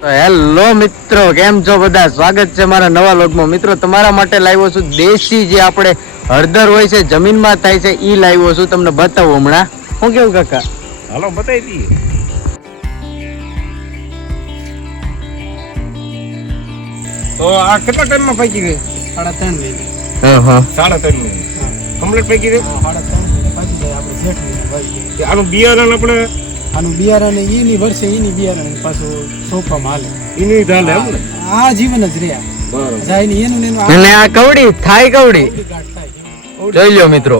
તો હેલો મિત્રો કેમ છો બધા? સ્વાગત છે મારા નવા લોગમાં મિત્રો તમારા માટે લાવ્યો છું દેશી જે આપણે હળદર હોય છે જમીનમાં થાય છે એ લાવ્યો છું. તમને બતાવું હમણાં. હું કેવું કાકા? હાલો બતાવી દઈએ. તો આ કેટલા ટાઈમમાં પાકી ગઈ? સાડા ત્રણ મહિને સાડા ત્રણ મહિને કમ્પ્લીટ પાકી ગઈ? સાડા ત્રણ મહિને પાકી ગઈ આપણે જેઠ મહિને. આનું બિયારણ આપણે આનું બિયારણ ઈની વર્ષે ઈની બિયારણ પાછું સોંપવામાં હાલે. એની ચાલે એમ ને? આ જીવન જ રહ્યા. બરોબર. જાય ને એનું એનું અને આ કવડી થાય કવડી. જોઈ લ્યો મિત્રો.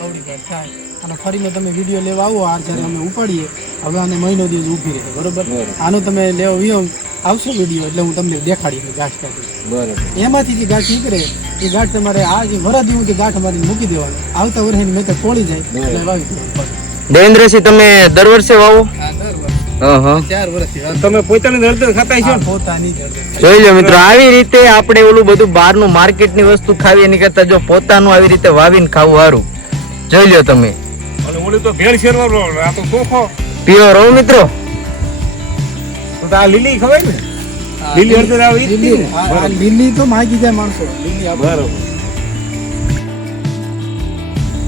કવડી ગાંઠ થાય. અને ફરીને તમે વીડિયો લેવા આવો આ જ્યારે અમે ઉપાડીએ હવે આને મહિનો દિવસ ઊભી રહે બરોબર? આનો તમે લેવો વિયો આવશો વીડિયો એટલે હું તમને દેખાડી ગાંઠ કાઢી બરોબર. એમાંથી જે ગાંઠ નીકળે એ ગાંઠ તમારે આ જે વરસ કે ગાંઠ મારી મૂકી દેવાની. આવતા વર્ષે મેં તો તોડી જાય એટલે વાવી દેવાનું. દેવેન્દ્રસિંહ તમે દર વર્ષે વાવો? આ દર વર્ષે હા. ચાર વર્ષથી વાવી. તમે પોતાની હળદર ખાતા છો આ પોતાની જ હળદર. જોઈ લો મિત્રો આવી રીતે આપણે ઓલું બધું બહારનું માર્કેટની વસ્તુ ખાવી એની કરતા જો પોતાનું આવી રીતે વાવીને ખાવું સારું. જોઈ લો તમે. અને ઓલી તો ભેળ શેરવાનો આ તો ચોખ્ખો પ્યોર હો મિત્રો. તો આ લીલી ખવાય ને? લીલી હળદર આવે લીલી તો માગી જાય માણસો. લીલી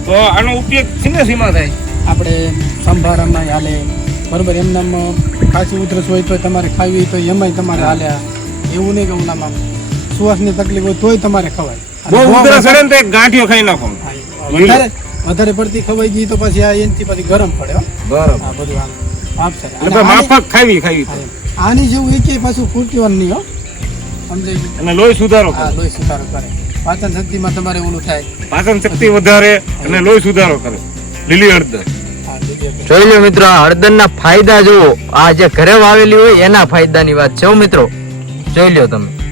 તો આનો ઉપયોગ સીમા થાય? આપણે સંભારામાં હાલે. બરોબર એમનામાં ખાંસી ઉધરસ હોય તો તમારે ખાવી હોય તો એમાંય તમારે હાલે એવું નહીં કે ઉનામાં શ્વાસની તકલીફ હોય તોય તમારે ખવાય. એક ગાંઠિયો ખાઈ નાખો. વધારે વધારે પડતી ખવાઈ ગઈ તો પછી આ એનથી પછી ગરમ પડે બરાબર. આ બધું આમ માફક ખાવી ખાવી. આની- જેવું એકેય પાછું ફૂટવાનું નહીં હો. સમજાય અને લોહી સુધારો હા લોહી સુધારો કરે. પાચન શક્તિમાં તમારે ઓલું થાય. પાચન શક્તિ વધારે અને લોહી સુધારો કરે. લીલી હળદર. જોઈ લો મિત્રો, આ હળદરના ફાયદા જુઓ. આ જે ઘરે વાવેલી હોય એના ફાયદાની વાત છે મિત્રો. જોઈ લો તમે.